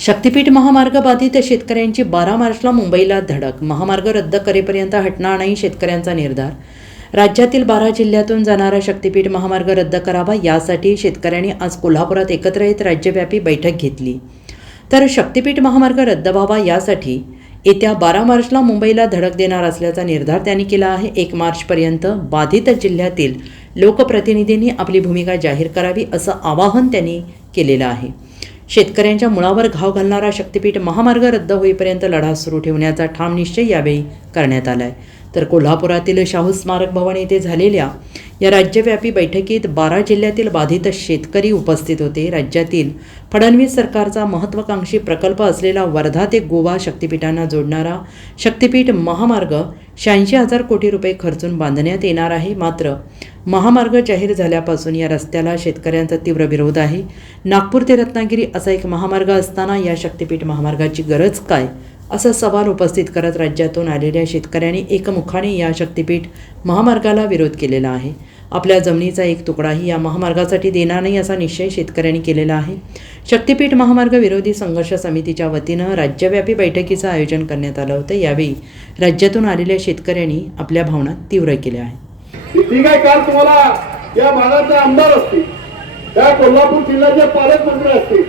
शक्तीपीठ महामार्ग बाधित शेतकऱ्यांची 12 मार्चला मुंबईला धडक. महामार्ग रद्द करेपर्यंत हटणार नाही शेतकऱ्यांचा निर्धार. राज्यातील 12 जिल्ह्यातून जाणारा शक्तीपीठ महामार्ग रद्द करावा यासाठी शेतकऱ्यांनी आज कोल्हापुरात एकत्र येत राज्यव्यापी बैठक घेतली. तर शक्तीपीठ महामार्ग रद्द व्हावा यासाठी येत्या 12 मार्चला मुंबईला धडक देणार असल्याचा निर्धार त्यांनी केला आहे. 1 मार्चपर्यंत बाधित जिल्ह्यातील लोकप्रतिनिधींनी आपली भूमिका जाहीर करावी असं आवाहन त्यांनी केलेलं आहे. शेतकऱ्यांच्या मुळावर घाव घालणारा शक्तीपीठ महामार्ग रद्द होईपर्यंत लढा सुरू ठेवण्याचा ठाम निश्चय यावेळी करण्यात आला आहे. तर कोल्हापुरातील शाहू स्मारक भवन येथे झालेल्या या राज्यव्यापी बैठकीत 12 जिल्ह्यातील बाधित शेतकरी उपस्थित होते. राज्यातील फडणवीस सरकारचा महत्त्वाकांक्षी प्रकल्प असलेला वर्धा ते गोवा शक्तीपीठांना जोडणारा शक्तीपीठ महामार्ग 86,000 कोटी रुपये खर्चून बांधण्यात येणार आहे. मात्र महामार्ग जाहीर झाल्यापासून या रस्त्याला शेतकऱ्यांचा तीव्र विरोध आहे. नागपूर ते रत्नागिरी असा एक महामार्ग असताना या शक्तीपीठ महामार्गाची गरज काय, असा सवाल उपस्थित करत राज्यातून आलेल्या शेतकऱ्यांनी एकमुखाने या शक्तीपीठ महामार्गाला विरोध केलेला आहे. आपल्या जमिनीचा एक तुकडाही या महामार्गासाठी देणार नाही असा निश्चय शेतकऱ्यांनी केलेला आहे. शक्तीपीठ महामार्ग विरोधी संघर्ष समितीच्या वतीनं राज्यव्यापी बैठकीचं आयोजन करण्यात आलं होतं. यावेळी राज्यातून आलेल्या शेतकऱ्यांनी आपल्या भावना तीव्र केल्या आहेत. ठीक आहे, काल तुम्हाला या भागाचे आमदार असतील, त्या कोल्हापूर जिल्ह्याचे पालकमंत्री असतील,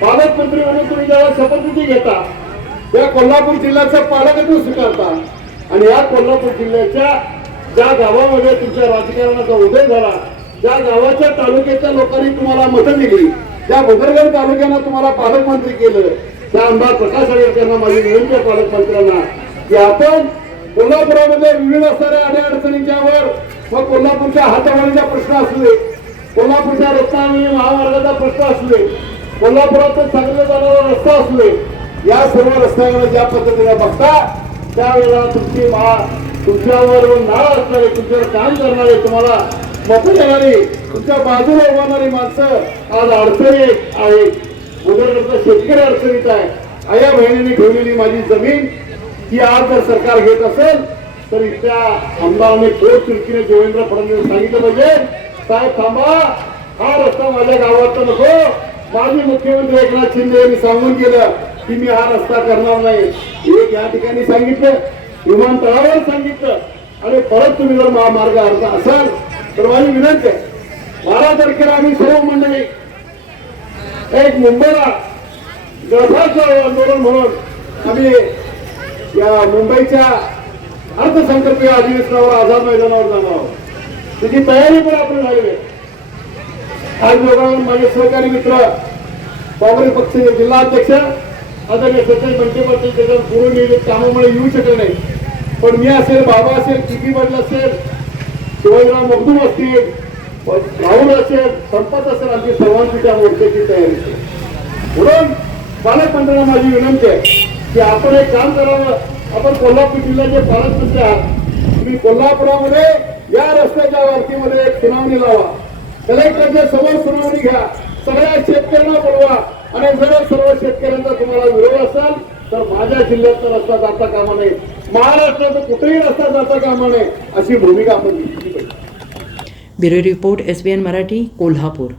पालकमंत्री म्हणून तुम्ही जेव्हा शपथविधी घेता त्या कोल्हापूर जिल्ह्याचं पालकत्व स्वीकारता आणि या कोल्हापूर जिल्ह्याच्या ज्या गावामध्ये तुमच्या राजकारणाचा उदय झाला, ज्या गावाच्या तालुक्याच्या लोकांनी तुम्हाला मतं दिली, ज्या भुदरगड तालुक्यानं तुम्हाला पालकमंत्री केलं, त्या आमदार प्रकाश आंबेडकरांना माझी विनंती आहे पालकमंत्र्यांना की आपण कोल्हापुरामध्ये विविध असणाऱ्या अडचणींच्या वर मग कोल्हापूरच्या हातावळीचा प्रश्न असू दे, कोल्हापूरच्या रत्नागिरी महामार्गाचा प्रश्न असू दे, कोल्हापुरातून सांगली जाणारा रस्ता असू दे, या सर्व रस्त्यावर ज्या पद्धतीने बघता त्यावेळेला तुमच्यावर नाळ असणारे, तुमच्यावर काम करणारे, तुम्हाला मत देणारी, तुमच्या बाजूला उभारणारी माणसं आज अडचणीत आहेत. उदाहरणार्थ शेतकरी अडचणीत आहे. आया बहिणींनी ठेवलेली माझी जमीन ही आज जर सरकार घेत असेल तर इथल्या आमदारांनी पोट चिरकीने देवेंद्र फडणवीस सांगितलं पाहिजे, साहेब थांबा, हा रस्ता माझ्या गावात नको. माजी मुख्यमंत्री एकनाथ शिंदे यांनी सांगून गेलं की मी हा रस्ता करणार नाही. एक या ठिकाणी सांगितलं, विमानतळावर सांगितलं, आणि परत तुम्ही जर महामार्ग अर्ज असाल तर माझी विनंती आहे, 12 तारखेला आम्ही सर्व मंडळी एक मुंबईला गळफाचं आंदोलन म्हणून आम्ही या मुंबईच्या अर्थसंकल्पीय अधिवेशनावर आझाद मैदानावर जाणार आहोत. त्याची तयारी पण आपण झालेली आहे. आज लोकांना माझे सहकारी मित्र काँग्रेस पक्षाचे जिल्हाध्यक्ष आदरणीय सचिन बंटे पाटील त्याच्या पूर्व नियोजित कामामुळे येऊ शकले नाही, पण मी असेल, बाबा असेल, किती पाटील असेल, शिवाजीराव मगदूम असतील, राहुल असेल, संपत असेल, आमची सर्वांची त्या मोर्चाची तयारी आहे. म्हणून पालकमंत्र्यांना माझी विनंती आहे की आपण एक काम करावं. आपण कोल्हापूर जिल्ह्याचे पालकमंत्री आहात, तुम्ही कोल्हापुरामध्ये या रस्त्याच्या वरतीमध्ये एक सुनावणी लावा, कलेक्टरच्या समोर सुनावणी घ्या, सगळ्या शेतकऱ्यांना बोलवा, आणि जर सर्व शेतकऱ्यांचा तुम्हाला विरोध असेल तर माझ्या जिल्ह्याचा रस्ता जाता कामा नये, महाराष्ट्राचा कुठेही रस्ता जाता कामा नये, अशी भूमिका आपण घेतली पाहिजे. Bureau report SBN Marathi, Kolhapur.